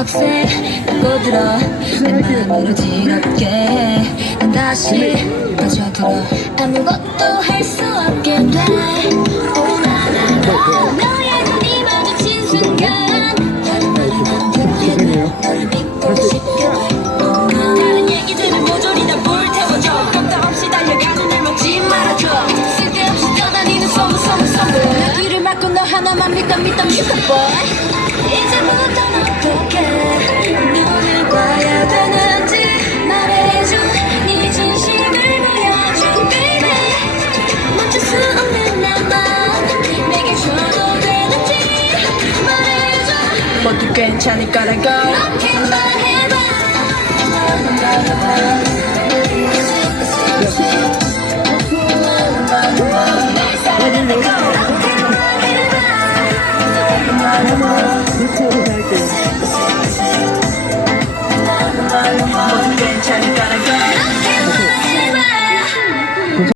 빡세 꼬들어 내 맘으로 지럽게 난 다시 빠져들어 아무것도 할 수 없게 돼. 오나나나 너의 눈이 마주친 순간 다른 말은 안 들리네 너를 믿고 싶게 돼 다른 얘기들은 모조리 다 불태워줘. 깜짝 없이 달려가는 날 먹지 말아줘. 쓸데없이 떠다니는 소문 소문 소문. 내 귀를 막고 너 하나만 boy 괜찮을까라고